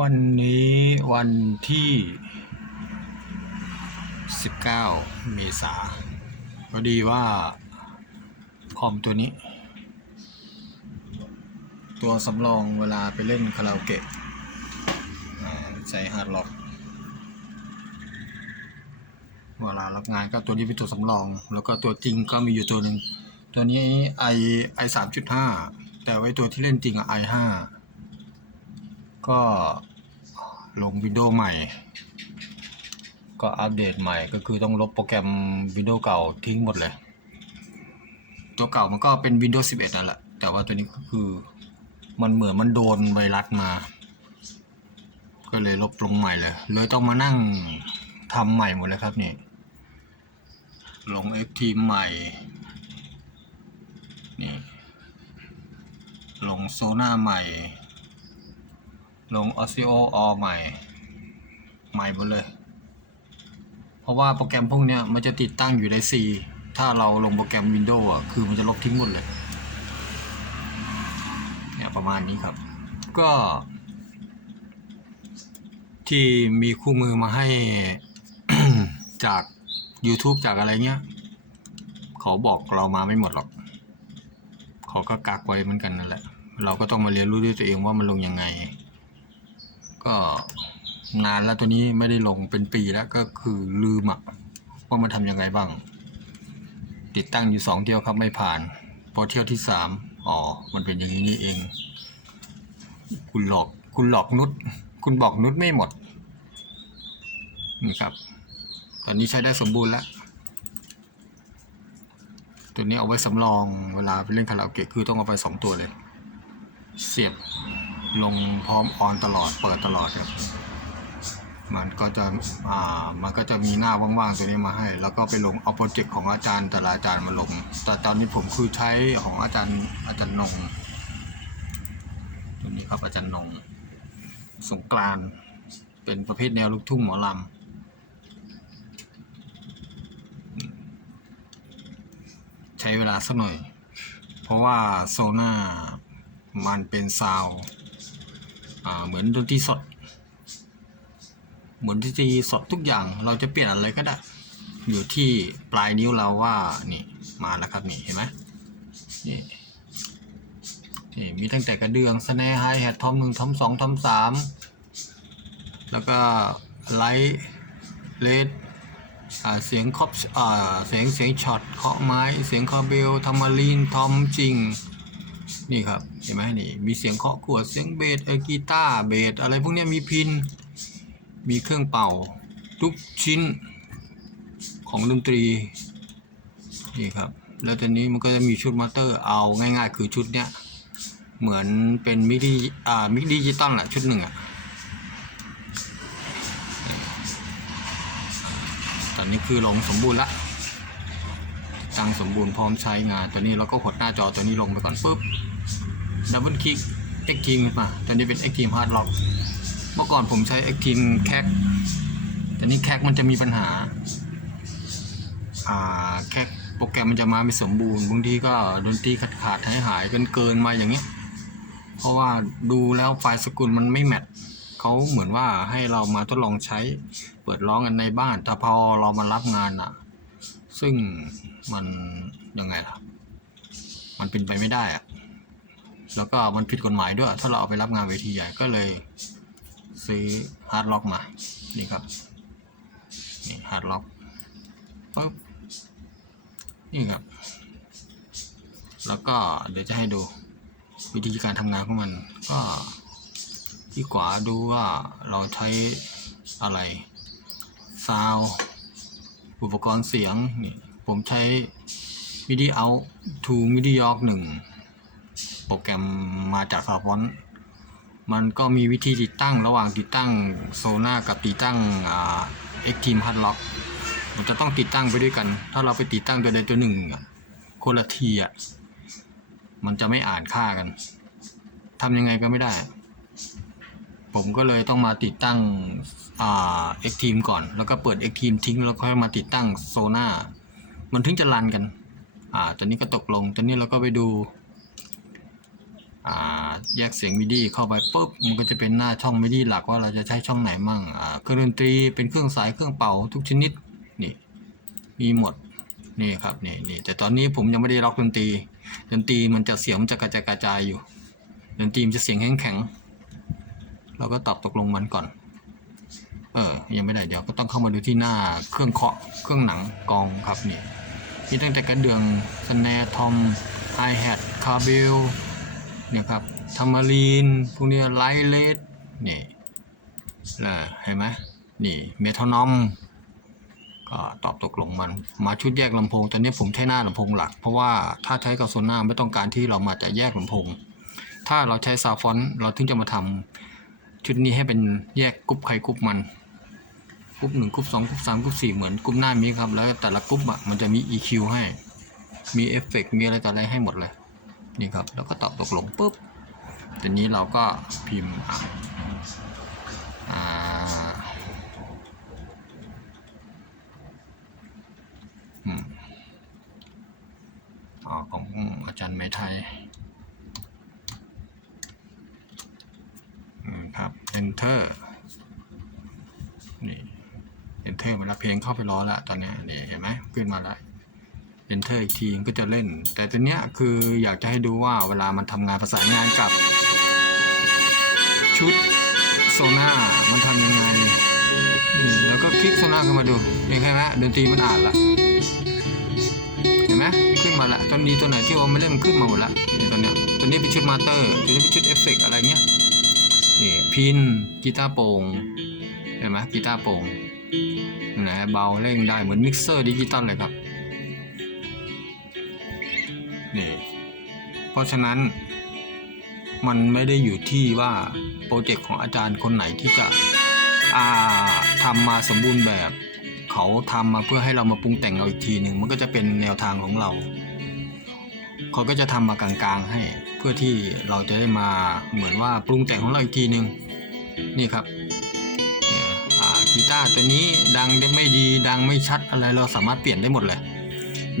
วันนี้วันที่ 19 เมษาพอดีว่าคอมตัวนี้ ตัวสำรองเวลาไปเล่นคาราโอเกะใช้ฮาร์ดล็อก เวลารับงานก็ตัวนี้เป็นตัวสำรอง แล้วก็ตัวจริงก็มีอยู่ตัวหนึ่ง ตัวนี้ i i สามจุดห้าแต่ไว้ตัวที่เล่นจริงอะ i ห้า ก็ลงวินโดว์ใหม่ ก็อัปเดตใหม่ก็คือต้องลบโปรแกรมวินโดว์เก่าทิ้งหมดเลย ตัวเก่ามันก็เป็น Windows 11 นั่นแหละ แต่ว่าตัวนี้ก็คือมันเหมือนมันโดนไวรัสมา ก็เลยลบลงใหม่เลย เลยต้องมานั่งทำใหม่หมดเลยครับนี่ ลง X Team ใหม่ นี่ ลงโซน่าใหม่ ลง Osio All ใหม่ ใหม่หมดเลย เพราะว่าโปรแกรมพวกนี้มันจะติดตั้งอยู่ใน C ถ้าเราลงโปรแกรม Windows อะ คือมันจะลบทิ้งหมดเลย เนี่ยประมาณนี้ครับ ก็ ที่มีคู่มือมาให้จาก YouTube จากอะไรเงี้ย เขาบอกเรามาไม่หมดหรอก เขาก็กักไว้เหมือนกันนั่นแหละ เราก็ต้องมาเรียนรู้ด้วยตัวเองว่ามันลงยังไง ก็นานแล้วตัวนี้ไม่ได้ลงเป็นปีแล้วก็คือลืมอะว่ามันทำยังไงบ้าง ติดตั้งอยู่สองเที่ยวครับไม่ผ่านพอเที่ยวที่สามอ๋อ มันเป็นอย่างนี้นี่เอง คุณหลอก คุณหลอกนุชคุณบอกนุชไม่หมดนี่ครับ ตอนนี้ใช้ได้สมบูรณ์แล้ว ตัวนี้เอาไว้สำรองเวลาไปเล่นคาราโอเกะคือต้องเอาไปสองตัวเลย เสียบ ลงพร้อมออนตลอดเปิดตลอดครับมันก็จะอ่ามันก็จะมีหน้าว่างๆตัวนี้มาให้ แล้วก็ไปลงเอาโปรเจกต์ของอาจารย์แต่ละอาจารย์มาลง แต่ตอนนี้ผมคือใช้ของอาจารย์อาจารย์นงตัวนี้ครับอาจารย์นงสงกรานเป็นประเภทแนวลูกทุ่งหมอลำใช้เวลาสักหน่อย เพราะว่าโซน่ามันเป็นซาวด์ อ่าเหมือนดนตรีสด เหมือนดนตรีสดทุกอย่างเราจะเปลี่ยนอะไรก็ได้ อยู่ที่ปลายนิ้วเราว่านี่มาแล้วครับนี่เห็นไหมนี่นี่มีตั้งแต่กระเดื่องสแนร์ไฮแฮททอมหนึ่งทอมสองทอมสามแล้วก็ไลท์เลดเสียงคอปเสียงเสียงช็อตเคาะไม้ เสียงคอเบลทอมารีนทอมจริง นี่ครับเห็นไหมนี่มีเสียงเคาะขวดเสียงเบสเออกีตาร์เบสอะไรพวกนี้มีพิน มีเครื่องเป่า ทุกชิ้นของดนตรีนี่ครับแล้วตอนนี้มันก็จะมีชุดมอเตอร์เอาง่ายๆ คือชุดเนี้ยเหมือนเป็นมิดิอ่ามิดิจิตอลแหละชุดหนึ่งอะตอนนี้คือลงสมบูรณ์ละ งสมบูรณ์พร้อมใช้งานตอนนี้เราก็กดหน้าจอตัวนี้ลงไปก่อนปุ๊บดับเบิลคลิกเอ็กทีมมาตอนนี้เป็นเอ็กทีมฮาร์ดล็อกเมื่อก่อนผมใช้ Active Cac แต่นี้แค c มันจะมีปัญหาอ่าแค c โปรแกรมมันจะมาไม่สมบูรณ์บางทีก็ดนตรีขาดขาดหายหายเกินเกินมาอย่างเงี้ยเพราะว่าดูแล้วไฟล์สกุลมันไม่แมทเขาเหมือนว่าให้เรามาทดลองใช้เปิดร้องกันในบ้านแต่พอเรามารับงานอะ ซึ่งมันยังไงล่ะ มันเป็นไปไม่ได้อะแล้วก็มันผิดกฎหมายด้วย ถ้าเราเอาไปรับงานเวทีใหญ่ก็เลยซื้อฮาร์ดล็อกมา นี่ครับ นี่ฮาร์ดล็อกปึ๊บ นี่ครับ แล้วก็เดี๋ยวจะให้ดูวิธีการทำงานของมัน ก็ที่ขวาดูว่าเราใช้อะไรซาว อุปกรณ์เสียงนี่ผมใช้ MIDI out to MIDI York หนึ่งโปรแกรมมาจากซาวฟอนต์มันก็มีวิธีติดตั้งระหว่างติดตั้งโซน่ากับติดตั้งอ่า X Team Hard Lock มันจะต้องติดตั้งไปด้วยกัน ถ้าเราไปติดตั้งตัวใดตัวหนึ่งอะคนละทีอะมันจะไม่อ่านค่ากันทำยังไงก็ไม่ได้ ผมก็เลยต้องมาติดตั้งอ่า X Team ก่อน แล้วก็เปิด X Team ทิ้งแล้วค่อยมาติดตั้งโซน่ามันถึงจะรันกัน อ่าตัวนี้ก็ตกลงตัวนี้เราก็ไปดูอ่าแยกเสียงมิดีเข้าไปปุ๊บมันก็จะเป็นหน้าช่องมิดีหลักว่าเราจะใช้ช่องไหนมั่งอ่าเครื่องดนตรีเป็นเครื่องสายเครื่องเป่าทุกชนิดนี่มีหมดนี่ครับนี่นี่แต่ตอนนี้ผมยังไม่ได้ล็อกดนตรีดนตรีมันจะเสียงมันจะกระจายกระจายอยู่ ดนตรีมันจะเสียงแข็งแข็ง เราก็ตอบตกลงมันก่อน เออ ยังไม่ได้เดี๋ยวก็ต้องเข้ามาดูที่หน้าเครื่องเคาะเครื่องหนังกองครับนี่มีตั้งแต่กระเดื่องสแนร์ทอมไฮแฮทคาเบลเนี่ยครับทามารีนพวกนี้ไลท์เลสนี่แล้วเห็นไหมนี่เมทานอมก็ตอบตกลงมัน มาชุดแยกลำโพงตอนนี้ผมใช้หน้าลำโพงหลัก เพราะว่าถ้าใช้กับโซน่าไม่ต้องการที่เรามาจะแยกลำโพง ถ้าเราใช้ซาวฟอนเราถึงจะมาทำ ชุดนี้ให้เป็นแยกกรุ๊ปใครกรุ๊ปมันกรุ๊ปหนึ่งกรุ๊ปสองกรุ๊ปสามกรุ๊ปสี่เหมือนกรุ๊ปหน้ามีครับ แล้วแต่ละกรุ๊ปอะมันจะมี EQ ให้มีเอฟเฟกต์มีอะไรต่ออะไรให้หมดเลยนี่ครับ แล้วก็ตอบตกลงปุ๊บทีนี้เราก็พิมพ์อ่าอ๋อของอาจารย์ไหมไทย อืมครับ enter นี่ enter มาแล้วเพลงเข้าไปรอล้วตอนนี้นี่เห็นไหมขึ้นมาแล้ว enter อีกทีก็จะเล่น แต่ตัวเนี้ยคืออยากจะให้ดูว่าเวลามันทำงานประสานงานกับ ชุดโซน่ามันทำยังไงนี่แล้วก็คลิกโซน่าขึ้นมาดูเห็นไหมดนตรีมันอ่านละเห็นไหมขึ้นมาละตอนนี้ตัวไหนที่ว่าไม่เล่นมันขึ้นมาหมดละตัวเนี้ยตัวนี้เป็นชุดมาสเตอร์ตัวนี้เป็นชุดเอฟเฟกอะไรเงี้ย นี่พินกีตาร์โปร่งเห็นไหมกีตาร์โปร่งนะเบาเร่งได้เหมือนมิกเซอร์ดิจิตอลเลยครับนี่เพราะฉะนั้นมันไม่ได้อยู่ที่ว่าโปรเจกต์ของอาจารย์คนไหนที่จะอาทำมาสมบูรณ์แบบ เขาทำมาเพื่อให้เรามาปรุงแต่งเอาอีกทีหนึ่งมันก็จะเป็นแนวทางของเรา เขาก็จะทำมากลางๆให้ พื่อที่เราจะได้มาเหมือนว่าปรุงแต่งของเราอีกทีหนึ่งนี่ครับกีตาร์ตัวนี้ดังได้ไม่ดีดังไม่ชัดอะไรเราสามารถเปลี่ยนได้หมดเลย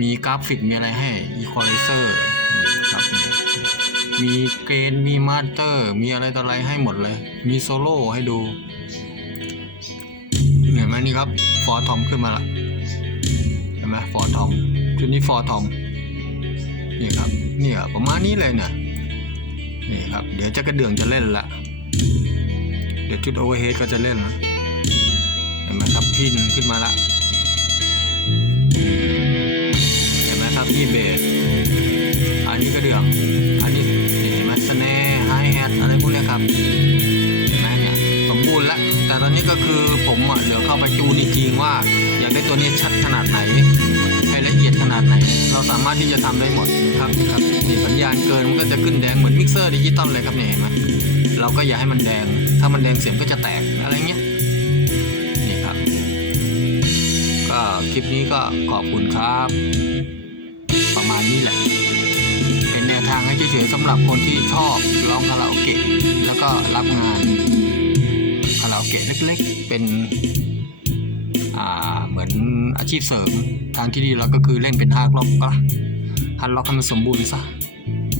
มีกราฟิกมีอะไรให้อีควอไลเซอร์ครับมีเกรนมีมาสเตอร์ มีอะไรต่ออะไรให้หมดเลย มีโซโล่ให้ดูเห็นไหมนี่ครับฟอร์ทอมขึ้นมาละเห็นไหมฟอร์ทอมชุดนี้ฟอร์ทอมนี่ครับเนี่ยประมาณนี้เลยเนี่ย นี่ครับ เดี๋ยวจะกระเดื่องจะเล่นละ เดี๋ยวชุดโอเวอร์เฮดก็จะเล่นละเห็นไหมครับพินขึ้นมาละ เห็นไหมครับนี่เบส อันนี้กระเดื่อง อันนี้เห็นไหมสแนร์ไฮแฮทอะไรพวกเนี้ยครับเห็นไหมเนี่ยสมบูรณ์ละ แต่ตอนนี้ก็คือผมอะเหลือเข้าไปจูนจริงๆว่า อยากได้ตัวนี้ชัดขนาดไหนให้ละเอียดขนาดไหน สามารถที่จะทำได้หมดครับครับนี่สัญญาณเกินมันก็จะขึ้นแดงเหมือนมิกเซอร์ดิจิตอลเลยครับเนี่ยเห็นไหมเราก็อย่าให้มันแดง ถ้ามันแดงเสียงก็จะแตกอะไรเงี้ยนี่ครับ ก็คลิปนี้ก็ขอบคุณครับ ประมาณนี้แหละ เป็นแนวทางให้เฉยๆสำหรับคนที่ชอบร้องคาราโอเกะแล้วก็รับงานคาราโอเกะเล็กๆ เป็นอ่า มือนอาชีพเสริมทางที่ดีเราก็คือเล่นเป็นฮาร์ดล็อกก็ฮาร์ดล็อกให้มันสมบูรณ์ซะ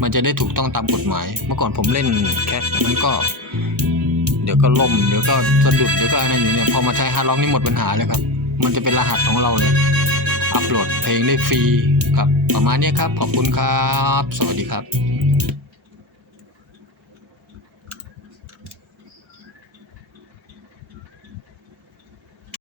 มันจะได้ถูกต้องตามกฎหมาย เมื่อก่อนผมเล่นแคทมันก็ เดี๋ยวก็ล่มเดี๋ยวก็สะดุดเดี๋ยวก็อะไรอย่างเงี้ยพอมาใช้ฮาร์ดล็อกนี่หมดปัญหาเลยครับ มันจะเป็นรหัสของเราเลยอัปโหลดเพลงได้ฟรีครับประมาณนี้ครับขอบคุณครับ สวัสดีครับ